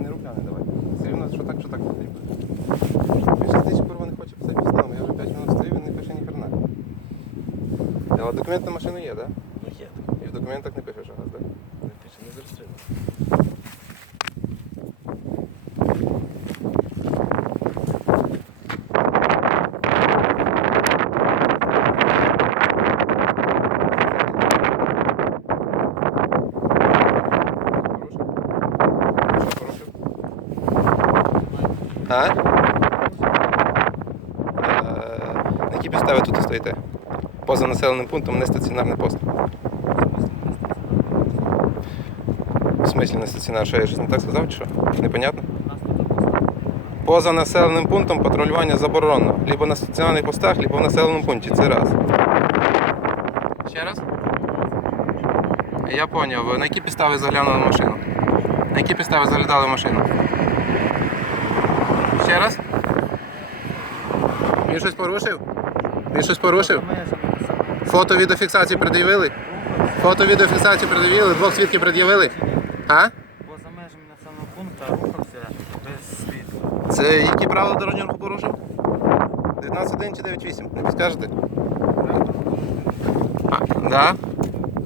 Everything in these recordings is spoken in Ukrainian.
Не рубля не давай. Все рівно, що так, що так потрібно. Він тисяч курва не хоче писати постанову. Я вже 5 минут стою, він не пише ні хрена. Але документ на машину є, так? Ну є. І в документах не пишеш газ, так? Не пише, не зареєстровано. Що порушив? А? Е, На якій підставі тут стоїте? Поза населеним пунктом не стаціонарний пост. В смислі не стаціонар? Що я щось не так сказав чи що? Непонятно? Поза населеним пунктом патрулювання заборонено. Либо на стаціонарних постах, либо в населеному пункті. Це раз. Ще раз? Я поняв. На які підстави заглянули машину? На які підстави заглядали в машину? Ще раз? Він щось порушив? Він щось порушив? Фото відеофіксації пред'явили? Фото відеофіксації пред'явили? Двох свідків пред'явили? А? Поза межами населеного пункту рухався без світла. Це які правила дорожнього руху порушив? 19.1 чи 9.8? Не підскажете? А, да?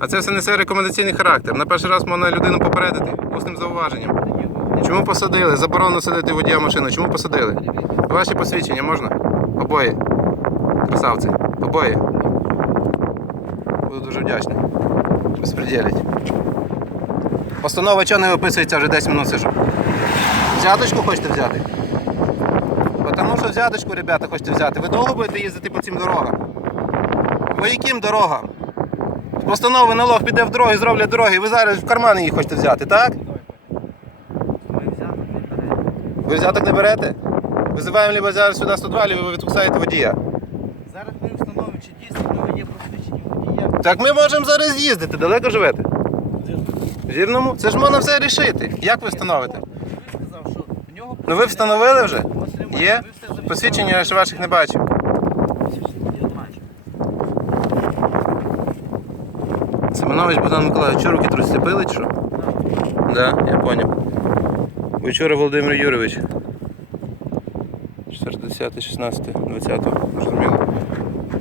А це все несе рекомендаційний характер. На перший раз можна людину попередити усним зауваженням. Чому посадили? Заборонено садити водія машину. Чому посадили? Ваші посвідчення можна? Обоє. Красавці. Обоє. Буду дуже вдячний. Безпреділять. Постанова чого не виписується, вже 10 минут сижу. Взяточку хочете взяти? Тому що взяточку, ребята, хочете взяти. Ви довго будете їздити по цим дорогам? По яким дорогам? Постанови налог піде в дороги, зроблять дороги, ви зараз в кармани їх хочете взяти, так? Ми взяли, не беремо. Ви взяток не берете? Визиваємо либо зараз сюди 102, либо ви відпускаєте водія. Зараз ми встановимо, чи дійсно в нього є посвідчення водія. Так ми можемо зараз їздити, далеко живете? В Вірному? Це ж можна все рішити. Як ви встановите? Ну ви встановили вже? Є? Посвідчення я ж ваших не бачив. Семенович Богдан Миколаївич, що руки трусі пили чи що? Да, я понял. Вчора Володимир Юрійович. 4, 10, 16, 20. Зрозуміло.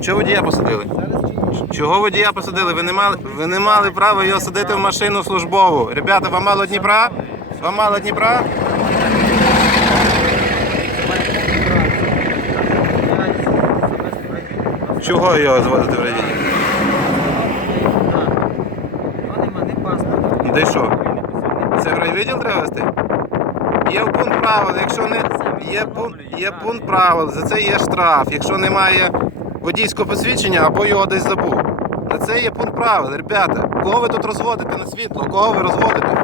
Чого водія посадили? Зараз? Чого водія посадили? Ви не мали, ви не мали права його садити в машину службову. Ребята, вам мало Дніпра? Вам мало Дніпра? Чого його зводити в райвідділ? Його нема ні паспорта. Де що? Це в райвідділ треба вести? Є пункт правил, якщо не є пункт, є пункт правил, за це є штраф. Якщо немає водійського посвідчення або його десь забув. За це є пункт правил, ребята. Кого ви тут розводите на світло? Кого ви розводите?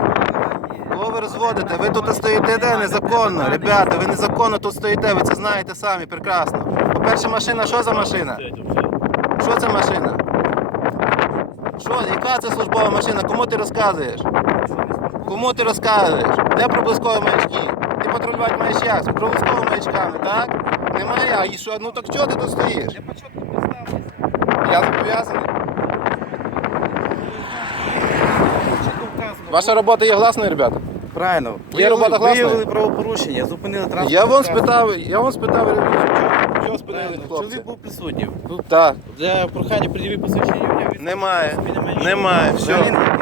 Кого ви розводите? Ви тут стоїте де незаконно, ребята, ви незаконно тут стоїте, ви це знаєте самі прекрасно. По-перше, машина, що за машина? Що це машина? Що, яка це службова машина? Кому ти розказуєш? Кому ти розказуєш? Де проблискові маячки? Ти патрулювати маєш як? З проблисковими маячками, так? Немає, а і що? Ну так чого ти тут стоїш? Я початку представтеся. Я зобов'язаний. Чітко вказано. Ваша робота є гласною, ребята? Правильно. Є робота гласна? Виявили правопорушення, зупинили транспорт. Я вам спитав, я вам спитав, чого, чого спинили Правильно. хлопці? Чоловік був присутній. Тут Так, Для прохання пред'яви посвідчення немає. Немає, все.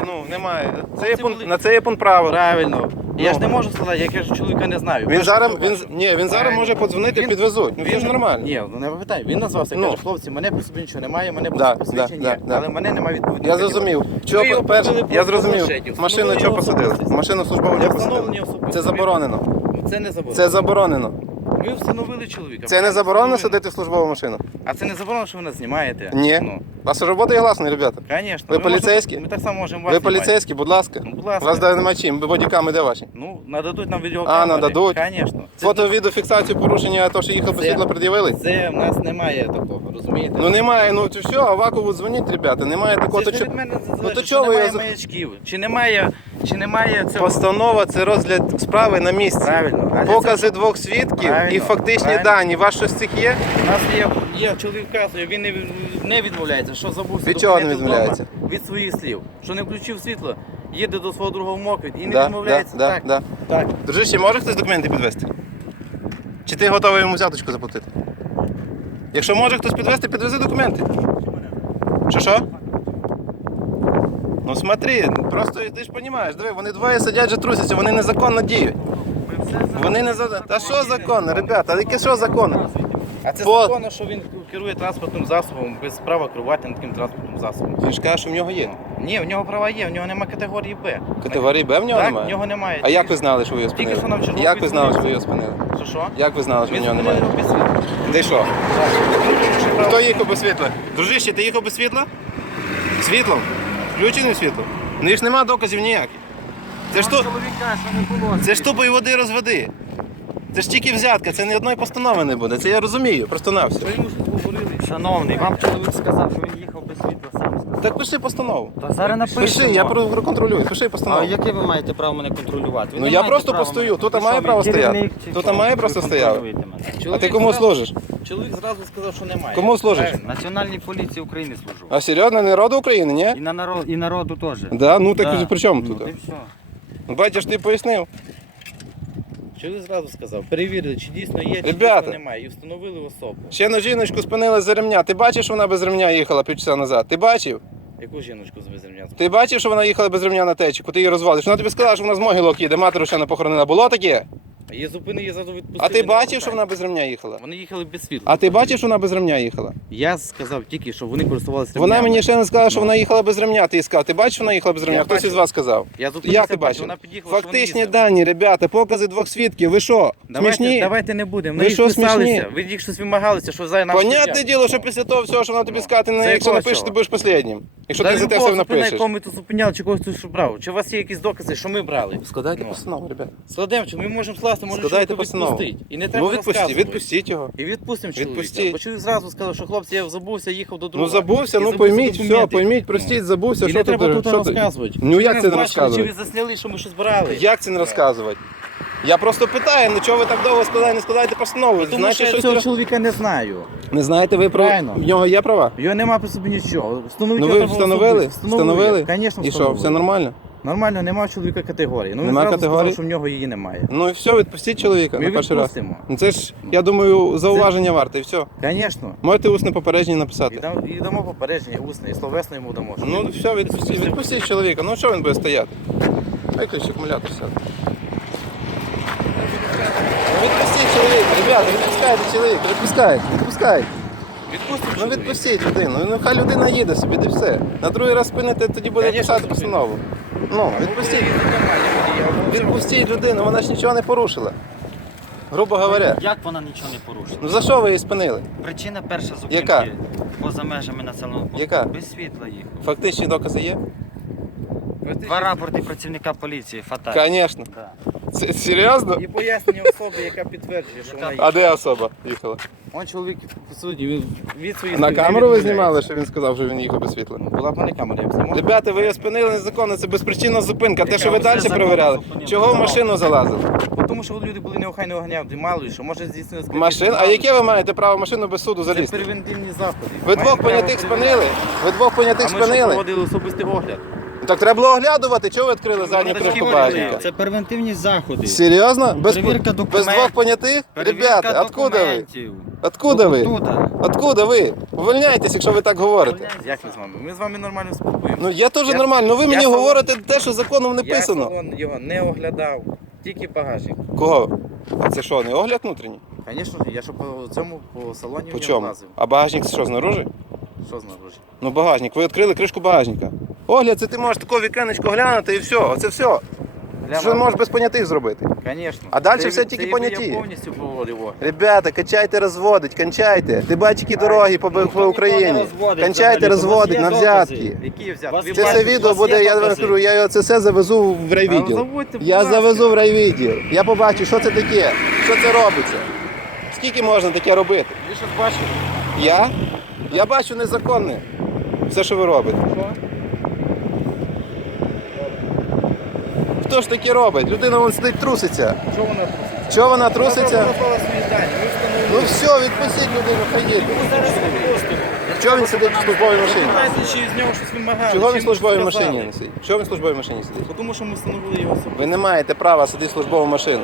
Ну, немає. Це є Хлопці пункт, були- на це є пункт правил. Правильно. Я ж Ну. не можу сказати, я кажу, чоловіка не знаю. Він зараз, він, ні, він зараз може подзвонити, Він- підвезуть. Ну це ж нормально. Ні, ну не питай. Він назвався, Ну. каже, хлопці, мене при собі нічого немає, мене Да, посвідчення да, є, да, але мене немає відповідної Я зрозумів. Чого, Ви його перше, побили я по зрозумів. Машину встановили чого його посадили? особистість. Машину службову чого посадили? встановлення особистості. Це заборонено. Ну, Це не заборонено. Це заборонено. Ми встановили чоловіка. Це не заборонено садити в службову машину? А це не заборонено, що ви нас знімаєте? Ні. Ну, Ваша робота є гласна, ребята. звісно. Ви Ми поліцейські? можемо- Ми так само можемо вас Ви поліцейські, будь ласка. Ну, будь ласка. вас де немає чим, бодіками де ваші? Ну, нададуть нам А, нададуть? Звісно. Фото відеофіксацію порушення, то, що їхав по світло пред'явили? це в нас немає такого, розумієте? Ну немає, ну все, Авакову дзвоніть, ребята, немає такого. Це То ж від мене ну, то що чого ви немає маячків, чи немає Чи немає цього? Постанова це розгляд справи на місці. Правильно. А для Покази двох свідків Правильно, і фактичні правильно. дані. У вас щось з цих є? У нас є, є чоловік вказує, він не, від- не відмовляється, що забувся Від чого не документи відмовляється? вдома, Від своїх слів. Що не включив світло, їде до свого другого моквід і не Да, відмовляється. да, так, да, так. Дружище, може хтось документи підвести? Чи ти готовий йому взяточку заплатити? Якщо може хтось підвести, підвези документи. Що що? Ну смотри, просто ти ж розумієш, диви, вони двоє сидять вже трусяться, вони незаконно діють. Вони не за. Та що законно, ребята, яке що законно? А це По- законно, що він керує транспортним засобом без права керувати таким транспортним засобом. Він ж каже, що в нього є. Ні, в нього права є, в нього немає категорії Б. Категорії Б в нього так, немає? в нього немає. А як ви знали, що ви його Тільки що нам спинили? Як ви знали, що ви його спинили? Що що? Як ви знали, що в Він нього немає? зупинив без світла. Ти що? Хто їхав без світла? Дружище, ти їхав без світла? Світлом? Включеним світлом? Ну і ж нема доказів ніяких. Це ж, ту... це ж тупо і води розведи. Це ж тільки взятка, це ні одної постанови не буде. Це я розумію, просто на все. Шановний, вам чоловік сказав, що він їхав без світла сам сказав. Так пиши постанову. Та зараз напишемо. Пиши, я про- проконтролюю, пиши А яке ви маєте право мене контролювати? Ви Ну не я маєте просто права постою, мене- тут Ви має що, право мій керівник стояти. чи Тут що? має Ви просто стояти. контролюєте мене. А ти кому служиш? Чоловік зразу сказав, що немає. Кому служиш? Національній поліції України служу. А серйозно, не народу України, ні? І, на народ, і народу теж. Да, ну так Да. при чому Ну, тут? ти? Ну, Бачиш, ти пояснив. Чоловік зразу сказав, перевірили, чи дійсно є, чи Ребята. дійсно немає. І встановили особу. Ще на жіночку спинили за ремня. Ти бачиш, що вона без ремня їхала півчаса назад? Ти бачив? Яку жіночку з ремня? Ти бачив, що вона їхала без ремня на течіку, ти її розвалиш. Вона тобі сказала, що вона з могилок їде, матері ще не похоронила. Було таке? Її зупинили, я зразу відпустив. А ти бачив, що вона без ремня їхала? Вони їхали без світла. А ти бачив, що вона без ремня їхала? Я сказав тільки, що вони користувалися Вона мені ще не сказала, що вона їхала без ремня. Ти їй сказав, ти бачиш, що вона їхала без ремня? Я Хтось бачив. із вас сказав. Я зупинився, Як ти бачив? Вона під'їхала, що вони Фактичні їздили. дані, ребята, покази двох свідків. Ви що? Давайте, Смішні? давайте не будемо. Ви Ми що, їх писалися. смішні? Ви їх щось вимагалися, що за нам Понятне діло, що після того всього, що вона тобі скаже, ти не- якщо якого напишеш, ти будеш останнім. Якщо ти за те все напишеш. кого ми тут зупиняли, чи когось тут брав. Чи у вас є якісь докази, що ми брали? Складайте Ну. постанову, ребята. Складемо, чи ми можемо скласти, можемо Складайте постанову. відпустити. І не треба Ну відпустіть, відпустіть його. І відпустимо чоловіка. Відпустіть. Бо чоловік зразу сказав, що хлопці, я забувся, їхав до другого. Ну забувся, ну пойміть, все, пойміть, простіть, забувся, І що не треба тут. розказувати. Ну, як це не розказувати? Чи ви засняли, що ми щось брали? Як це не розказувати? Я просто питаю, ну чого ви так довго складаєте, не складаєте постанову? Тому Знаєте, що я щось цього роз- чоловіка не знаю. Не знаєте ви про Правильно. в нього є права? Його нема при собі нічого. Встановити Ну його ви треба встановили? особисто. Встановили? Звісно, І що, все нормально? Нормально, нема в чоловіка категорії. Ну, він Нема зразу категорії? сказав, що в нього її немає. Ну і все, відпустіть чоловіка Ми на перший раз. відпустимо. Ну це ж, я думаю, зауваження варте і все. Звісно. Можете усне попередження І, написати. дам, і дамо попередження усне, і словесно йому дамо. що Ну він- все, відпустіть, відпустіть чоловіка. Ну що він буде стояти? Виключи акумулятор сяде. Ну відпустіть чоловіка, ребята, відпускайте чоловіка, відпускайте, відпускайте. Відпустимо Ну чоловіка. відпустіть людину, ну хай людина їде собі, де все. На другий раз спините, тоді буде Конечно, писати постанову. Ну, відпустіть. Відпустіть. Відпустіть людину, вона ж нічого не порушила. Грубо говоря. Як вона нічого не порушила? Ну за що ви її спинили? Причина перша зупинки Яка? поза межами населеного пункту. Яка? Без світла їхав. Фактичні докази є? Два рапорти працівника поліції, фаталь. Звісно. Да. Це серйозно? І пояснення особи, яка підтверджує, що вона А де особа їхала? Он чоловік по суді, він від своїх На камеру ви знімали, що він сказав, що він їхав без світла? Була б мене камера, я б знімав. Ребята, ви його спинили незаконно, це безпричинна зупинка. Те, що ви далі перевіряли. зупинили? Чого в машину залазили? Бо Тому що люди були неохайно оганяти, мало що, може здійснити Машин? А яке ви маєте право машину без суду Це залізти? превентивні заходи. Ви Маємо двох право понятих перевіряти. спинили? Ви двох понятих А ми що спинили? проводили особистий огляд. Так треба було оглядувати, чого ви відкрили задню Ну, кришку багажника? Це превентивні заходи. Серйозно? Без, Перевірка без двох понятих? Перевірка Ребята, откуда ви? документів. Откуда ви? Оттуда. Откуда ви? Увольняйтесь, якщо ви так говорите. Як ми з вами? Ми з вами нормально спілкуємося. Ну я теж Я- нормально, ну ви я мені салон- говорите те, що законом не Я писано. салон його не оглядав, тільки багажник. Кого? А це що, не огляд внутрішній? Звісно, я що по цьому по салоні По чому? А багажник це що, знаружи? Що знаружи? Ну багажник, ви відкрили кришку багажника. Огляд, це ти можеш таку віконечко глянути і все. Оце все. Що ти можеш без понятих зробити? Звісно. А далі Це- все тільки це поняті. Я повністю проводив. Ребята, качайте розводить, кончайте. Які дороги по, по Україні. розводить Кончайте взагалі, розводить на є взятки. докази. Які взяти? Це все відео буде, я вам докази? кажу, я його це все завезу в А райвідділ. заводьте, будь Я ласка. завезу в райвідділ. Я побачу, що це таке, що це робиться. Скільки можна таке робити? Ви щось бачите? Я? Я бачу незаконне. Все, що ви робите. Що? Хто ж таке робить? Людина вон сидить труситься. Чого вона труситься? Чого вона труситься? Ну все, відпустіть людину, хай їде. Чого він сидить в службовій машині? Чого він в службовій машині не сидить? Чого він в службовій машині сидить? Тому що ми встановили його особу. Ви не маєте права сидіти в службову машину.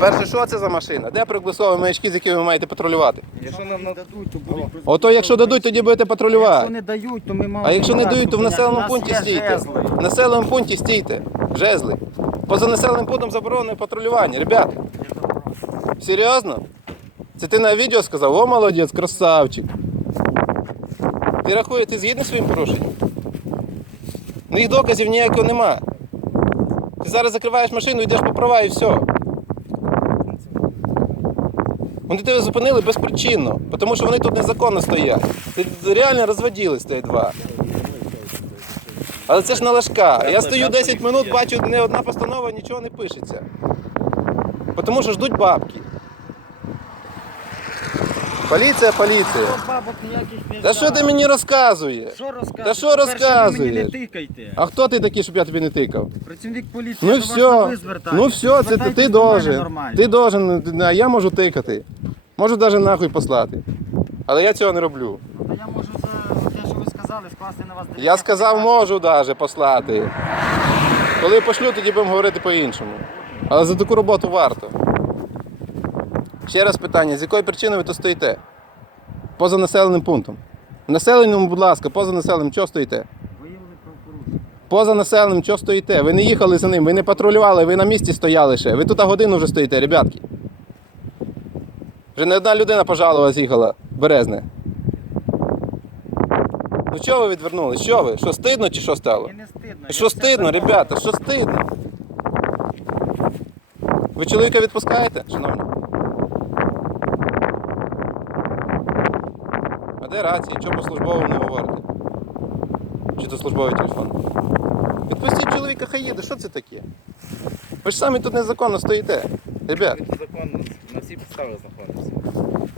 Перше, що це за машина? Де пригласові маячки, з якими ви маєте патрулювати? Якщо нам на... дадуть, то будуть Ото якщо дадуть, тоді будете Якщо патрулювати. не дають, то ми маємо. А якщо не дають, то в населеному пункті стійте. В населеному пункті стійте. Жезли. Поза населеним пунктом заборонено патрулювання. Ребята, серйозно? Це ти на відео сказав? О, молодець, красавчик. Ти рахуєш, ти згідний своїм порушенням? Ну їх доказів ніякого нема. Ти зараз закриваєш машину, йдеш по права і все. Вони тебе зупинили безпричинно, тому що вони тут незаконно стоять. Ти реально розводілись стоять два. Але це ж налажка. Я стою 10 минут, бачу, не одна постанова, нічого не пишеться. Тому що ждуть бабки. Поліція, поліція. Бабок ніяких не Та що ти мені розказуєш? Що розказуєш? Та що По-перше, ви мені не розказуєш? тикайте. А хто ти такий, щоб я тобі не тикав? Працівник поліції, Ну до вас все, ну все, це ти, Звертайтесь ти до мене должен. нормально. Ти должен, а я можу тикати. Можу навіть нахуй послати. Але я цього не роблю. Ну, то я можу за те, що ви сказали, скласти на вас Я сказав, можу навіть послати. Коли пошлю, тоді будемо говорити по-іншому. Але за таку роботу варто. Ще раз питання: з якої причини ви тут стоїте? Поза населеним пунктом. В населеному, будь ласка, поза населеним, чого стоїте? Виявили правопорушення. Поза населеним, чого стоїте? Ви не їхали за ним, ви не патрулювали, ви на місці стояли ще. Ви тут годину вже стоїте, ребятки. Вже не одна людина пожалувалась їхала, березне. Ну чого ви відвернулись? Що ви? Що стидно чи що стало? Мені не стидно. Що все стидно, ребята, що стидно? Ви чоловіка відпускаєте, шановні? Де рації? Чого по службовому не говорите? Чи то службовий телефон? Відпустіть чоловіка, хай їде, що це таке? Ви ж самі тут незаконно стоїте. Ребят, Ми законно на всі підстави знаходимося.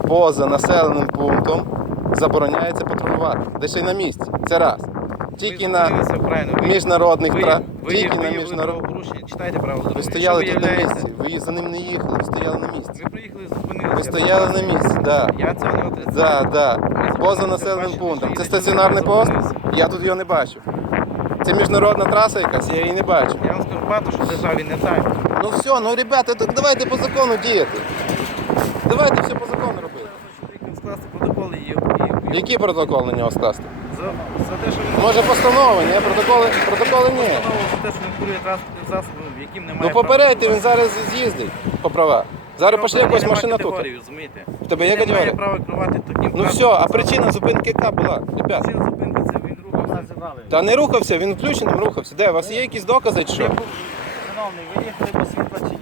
поза населеним пунктом забороняється патрулювати. Де ще й на місці. Це раз. Тільки на. Міжнародних тра... Тільки на міжнародних. Читайте правила. Ви стояли Якщо тут на місці, ви за ним не їхали, ви стояли на місці. Ви приїхали зупинилися. Ви стояли на місці, так. Да. Я цього не отрицаю. Да, да. Поза населеним пунктом. Це стаціонарний пост? Я тут його не бачу. Це міжнародна траса якась, я її не бачу. Я вам скажу багато, що державі не так. Ну все, ну ребята, так давайте по закону діяти. Давайте все по закону робити. Скласти протоколи і, на нього скласти? за, за те, що він Може постанови, ні? Протоколи, протоколи ні. За те, що він керує транспортним засобом, яким немає Ну попередьте, він зараз з'їздить по права. Зараз пошли якась машина тут. розумієте? В тебе є Він не має категорія? права керувати таким Ну все, а причина зупинки яка була? Ребят, Причина зупинки це він рухався. Та не рухався, він включеним рухався. Де? У вас є якісь докази чи що? Шановний, ви їхали по світла чи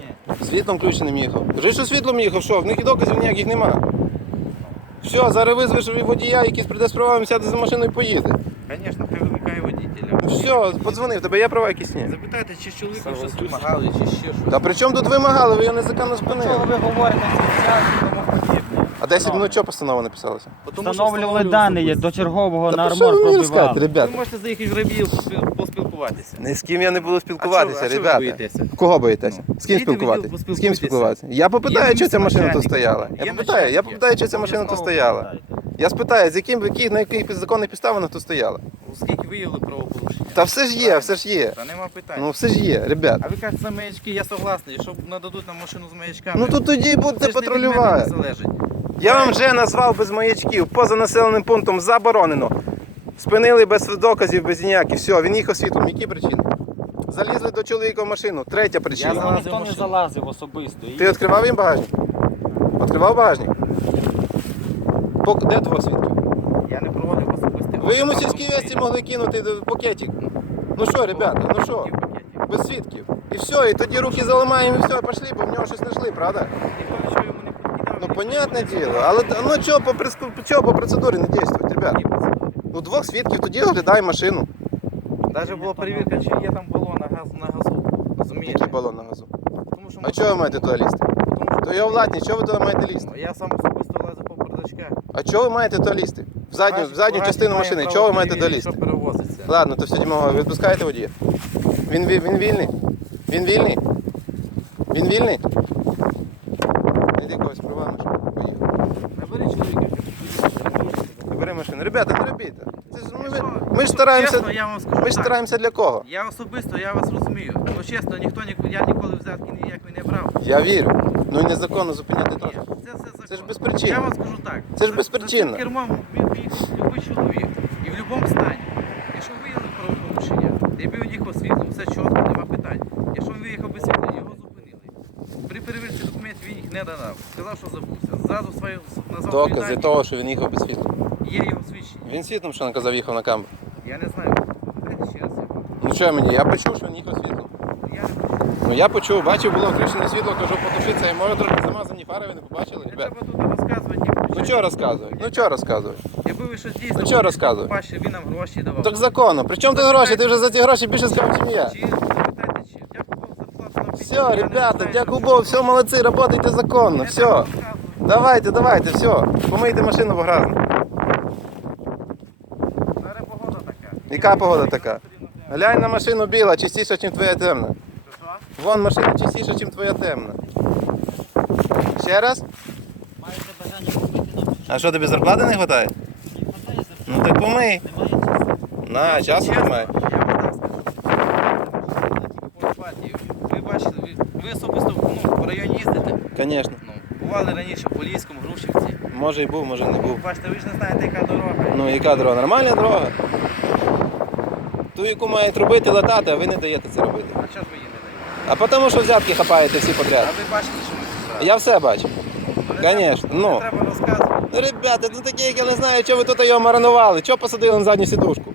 ні? Світлом включеним їхав. Кажи, що світлом їхав, що? В них і доказів ніяких нема. Все, зараз визвеш водія, якийсь прийде з правами, сяде за машину і поїде. Звісно, хай викликає водителя. Ну все, подзвонив, тебе є права якісь ні. Запитайте, чи з щось вимагали, чи ще щось. Та при чому тут вимагали, ви його незаконно Чого ви говорите асоціації тому подібне? А 10 минут чого постанова написалася? Тому що Встановлювали дані до чергового Та на про що ви армор мені розказуєте, пробивали. ребята? Ви можете заїхати в Рабіл поспіл- поспілкуватися. Ні з ким я не буду А спілкуватися, чого- а чого ви ребята. боїтеся? Кого боїтеся? Ну. З ким спілкуватися? З ким поспілкуйтеся. спілкуватися? Я попитаю, Є чи ця машина тут стояла. Я Є попитаю, я попитаю, чи ця машина тут стояла. Я спитаю, з яким, які, на яких законних підставах вона тут стояла. Оскільки виявили правопорушення. Та все ж є, все ж є. Та нема питань. Ну все ж є, ребят. А ви кажете, за маячки, я согласний, щоб нададуть нам машину з маячками. Ну то тоді Це будете ж не від мене патрулювати. залежить. Я вам вже назвав без маячків, поза населеним пунктом заборонено. Спинили без доказів, без ніяких. Все, він їхав світлом. Які причини? Залізли до чоловіка в машину. Третя причина. за залазив ніхто не машину. залазив особисто. І Ти відкривав їм багажник? Відкривав багажник? Пок- Де твого свідка? Я не проводив особистий. Ви йому огляд сільській весті могли кинути пакетик. Ну що, ребята, ну що? Без свідків. І все, і тоді руки заламаємо і все, і пішли, бо в нього щось знайшли, правда? Ну, понятне діло, але ну чого по, чого по процедурі не дійствують, процедури? Ну двох свідків, тоді оглядай машину. Навіть була перевірка, чи є там балон на газ на газу. Розумієте? Який балон на газу? Тому що А чого ви маєте туди лізти? Тому що То я владні, чого ви туди маєте лізти? Я сам особисто лазив по бардачках. А чого ви маєте то лізти? В задню, в задню частину машини, чого ви маєте долізти? Ладно, то все Дімого, ви відпускаєте водія? Він, ві- він вільний? Він вільний? Він вільний? Найди когось права машину. Поїхав. Набери чоловіка. Бери машину. Ребята, не робіть. так. Це ж, ми, ми ж стараємося. Чесно, я вам скажу Ми ж так. стараємося для кого? Я особисто, я вас розумію. Ну чесно, ніхто ні- я ніколи взятки ніякої не брав. Я вірю. Ну і незаконно зупиняти Ні, це все законно. Це ж безпричинно. Я вам скажу так. Це ж безпричинно. За цим кермом їхати будь-який чоловік. І в будь-якому стані. Якщо виявили правопорушення, якби він їхав світлом, все чітко, нема питань. Якщо він виїхав без світла, його зупинили. При перевірці документів він їх не додав. Сказав, що забувся. Зразу своє назвав Докази дані. того, що він їхав без світла. Є його свідчення. Він світлом, що наказав, їхав на камеру. Я не знаю. Дайте ще раз. його. Ну що мені? Я почув, що він їхав світлом. Я не почув. Ну я почув, бачив, було включене світло, кажу, потушиться, і мої трохи фари, ви не побачили, Не треба тут розказувати. Ну чого розказувати? Ну чого розказувати? Якби ви щось дійсно Ну, чого розказувати? побачили, він нам гроші давав. Так законно. При чому тут гроші? Ти вже за ці гроші більше сказав, ніж я. Чи запитайте, чи дякую Богу за плату на Все, ребята, дякую Богу, все, молодці, работайте законно, все. Давайте, давайте, все. Помийте машину, бо грязно. Зараз погода така. Яка погода така? Глянь на машину біла, чистіша, ніж твоя темна. Що? Вон машина чистіша, ніж твоя темна. Ще раз? Маєте бажання купити нам? А що, тобі зарплати не вистачає? Не хватає Ну так помий. Немає часу. На, часу немає. Ви бачите, ви, ви особисто ну, в районі їздите. Звісно. Ну, бували раніше в Поліському, Грушівці. Може і був, може не був. Бачите, ви ж не знаєте, яка дорога. Ну яка дорога? Нормальна дорога. Ту, яку мають робити, латати, а ви не даєте це робити. А що ж ви її не даєте? А тому, що взятки хапаєте всі А подряд. ви бачите, що Я все бачу. Конечно, ну. Треба розказувати, Ну, ребята, ну такі, як я не знаю, чого ви тут його маринували, чого посадили на задню сідушку.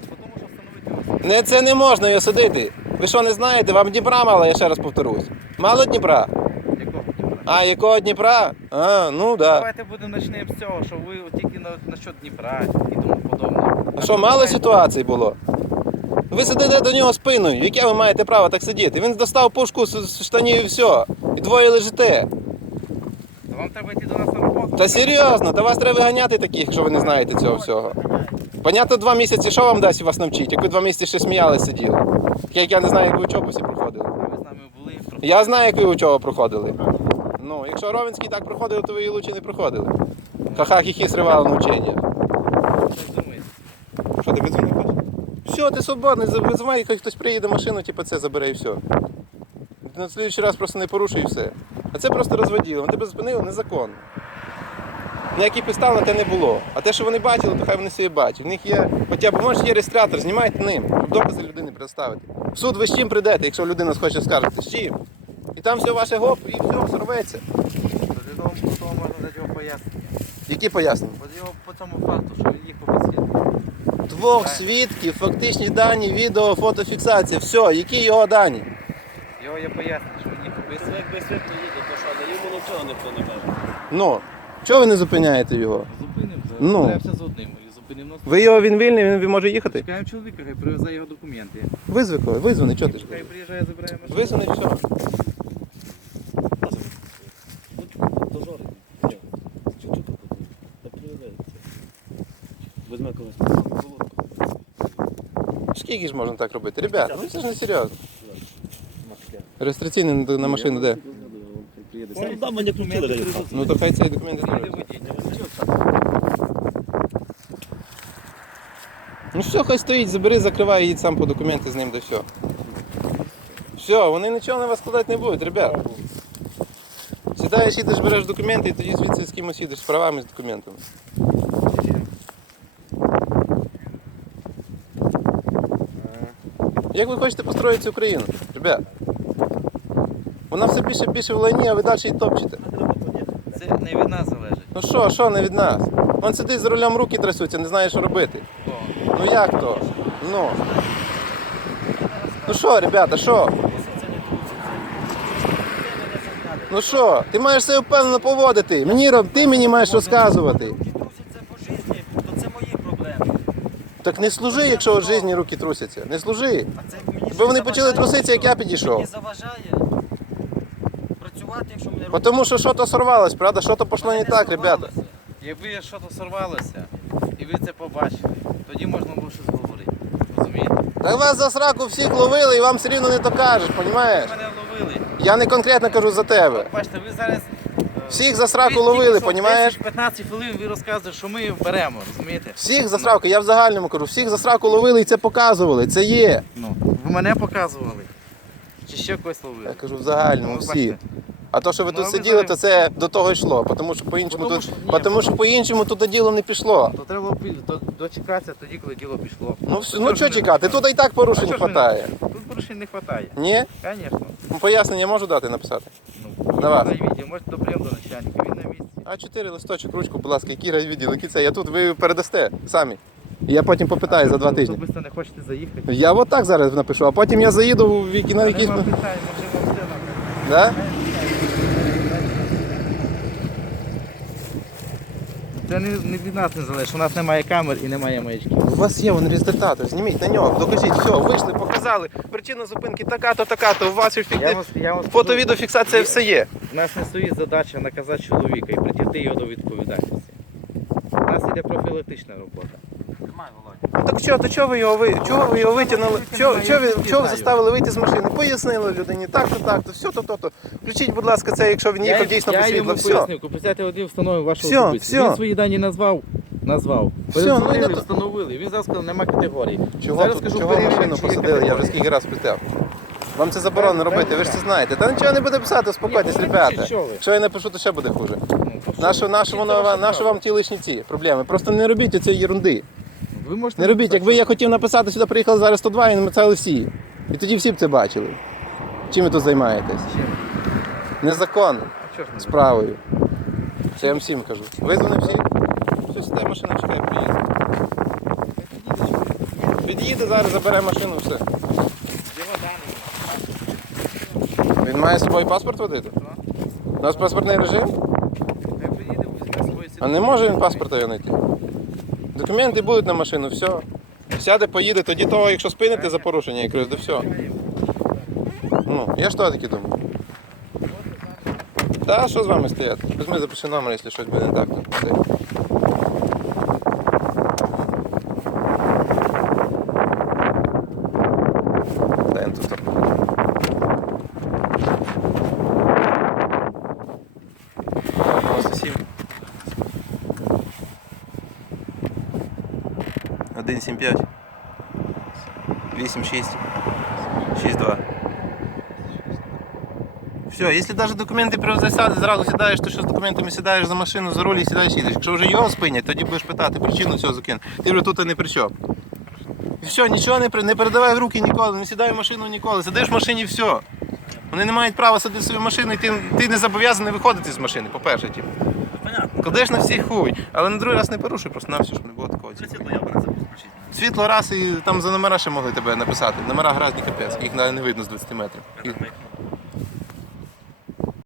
Не, це не можна його садити. Ви що не знаєте, вам Дніпра мало, я ще раз повторюсь. Мало Дніпра. Якого Дніпра? А якого Дніпра? А, ну да. Давайте будемо почнемо з цього, що ви тільки на, насчет Дніпра і тому подобне. А що, мало ситуацій було? Ви сидите до нього спиною, яке ви маєте право так сидіти? Він достав пушку з з штанів і все. І двоє лежите. Вам треба йти до нас на роботу. Та серйозно, та вас треба виганяти таких, якщо ви не знаєте цього всього. Понятно, два місяці, що вам дасть вас навчити, як ви два місяці ще сміялися сиділи. Як я не знаю, як ви учобу всі проходили. Ви з нами були. про- Я знаю, як ви учоба проходили. Ну, якщо Ровенський так проходив, то ви і лучше не проходили. Ха-ха, хі сривали на учення. Що ти подзвонив? Все, ти свободний, визивай, хай хтось приїде машину, типу це забере і все. На слідчий раз просто не порушуй і все. А це просто розводіло. Вони тебе зупинили незаконно. Ніяких підстав на те не було. А те, що вони бачили, то хай вони собі бачать. В них є, хоча б може є реєстратор, знімайте ним, щоб докази людини предоставити. В суд ви з чим прийдете, якщо людина схоче скаржити? З чим? І там все ваше гоп, і все, сорветься. Тоді по тому можна дати його пояснення. Які пояснення? Його по цьому факту, що він їхав без світла. Двох свідків, фактичні дані, відео, фотофіксація. Все, які його дані? Його є пояснення, що він їхав без світла. Як без світло їде, то що, да ніхто не каже. Ну, чого ви не зупиняєте його? Зупинимо, Ну. розберемося з одним і зупинимо нас. Ви його він вільний, він може їхати? Чекаємо чоловіка, хай привезе його документи. Визви кого, визвони, чого ти ж? Хай приїжджає, забирає машину. Визвони, все. Дожори. Ні. Тут. Та приїжджається. Візьме когось. Скільки ж можна так робити? Ребята, ну це ж не серйозно. Реєстраційний на- на машину де? Сам там мене крутили, де Ну то хай цей документ зробить. Ну все, хай стоїть, забери, закривай, їдь сам по документи з ним, да все. Все, вони нічого на вас складати не будуть, ребят. Сідаєш, їдеш, береш документи і тоді звідси з кимось їдеш з правами, з документами. Як ви хочете построїти цю країну, ребят? Вона все більше і більше в лайні, а ви далі її топчете. Це не від нас залежить. Ну що, що не від нас? Вон сидить за рулем, руки трясуться, не знає, що робити. Ну як то? Ну. Ну що, ребята, що? Ну що, ти маєш себе впевнено поводити. Мені роб- ти мені маєш розказувати. Трусяться по житті, то це мої проблеми. Так не служи, якщо в житті руки трусяться. Не служи. А це мені Бо вони почали заважає, труситися, як я підійшов. Мені заважає працювати, якщо мене Бо Тому що що то сорвалось, правда? Що то пішло не так, ребята. Якби щось сорвалося, і ви це побачили, тоді можна було щось говорити. Розумієте? Та вас за сраку всіх ловили і вам все рівно не докажеш, Ви розумієш? мене ловили. Я не конкретно кажу за тебе. От бачите, ви зараз. е, Всіх за сраку ловили, понімаєш? 15 хвилин ви розказуєте, що ми беремо, розумієте? Всіх за сраку, я в загальному кажу, всіх за сраку ловили і це показували. Це є. Ну, ви мене показували. Чи ще когось ловили? Я кажу в загальному Ну, всі. бачите. А то, що ви тут сиділи, то це до того йшло, тому що по-іншому тут, що- тому що по-іншому туди діло не пішло. То треба до- дочекатися тоді, коли діло пішло. Ну, вс- ну що чекати? Тут і так порушень А вистачає. Тут порушень не вистачає. Ні? Звісно. Ну, Пояснення можу дати написати. Ну, Давай. можете до прямо до начальника, він на місці. А4 листочок, ручку, будь ласка, який райвідділ, який це. Я тут, ви передасте самі. І я потім попитаю за два тижні. Особисто не хочете заїхати? Я от так зараз напишу, а потім я заїду в які- на якісь. Да? Це не, не від нас не залежить, у нас немає камер і немає маячків. У вас є вон реєстратор, зніміть на нього, докажіть, все, вийшли, показали. Причина зупинки така-то, така-то. У вас Я вам, я вам фото скажу, відеофіксація все є. У нас не стоїть задача наказати чоловіка і притягти його до відповідальності. У нас іде профілактична робота. Володя. Ну так що, то чого ви його ви? Чого ви його витягнули? Чого, чого, ви, чого ви заставили вийти з машини? Пояснили людині, так, то, так, то, все, то, то, то. Включіть, будь ласка, це, якщо він їхав дійсно я по світлу. йому пояснив, купляти один встановив вашу Все, особистість. все. Він свої дані назвав. Назвав. Все, ну Передзвонили, то- встановили. Він зараз сказав, нема категорії. Чого, зараз тут, скажу, чого машину чи є посадили? Я вже категорія. скільки раз питав. Вам це заборонено робити, ви ж це знаєте. Та нічого не буде писати, успокойтесь, Ні, ну, ребята. що ви. Якщо я напишу, то ще буде хуже. Ну, то що? Нащо, нащо, Це воно, ваша вам- нащо вам ті лишні ці проблеми? Просто не робіть цієї ерунди. Ви можете Не робіть, якби я хотів написати, сюди приїхали зараз 102 і написали всі. І тоді всі б це бачили. Чим ви тут займаєтесь? Незаконно справою. Це я вам всім кажу. Визвали всі? Все, сюди машина чекає, приїде. Під'їде зараз, забере машину, все. Він має з собою паспорт водити? У нас паспортний режим? А не може він паспорта його знайти? Документи будуть на машину, все. Сяде, поїде, тоді того, якщо спините за порушення, якраз, то все. Ну, я ж то таки думаю. Та що з вами стояти? Візьми, запиши номер, якщо щось буде не так. То 1, 7, 5. 8, 6, 6, 2. Все, якщо навіть документи засяде, зразу сідаєш, то що з документами сідаєш за машину, за руль і сідаєш їдеш. Якщо вже його спинять, тоді будеш питати причину цього закину. Ти вже тут не при чому. І все, нічого не не передавай в руки ніколи, не сідай в машину ніколи. Сидиш в машині все. Вони не мають права садити в свою машину і ти ти не зобов'язаний виходити з машини, по-перше. Типу. Кладеш на всіх хуй, але на другий раз не порушуй, просто на все, щоб не було такого. Типу. Світло раз і там за номера ще могли тебе написати. Номера грязні капець, їх навіть не видно з 20 метрів. Їх-.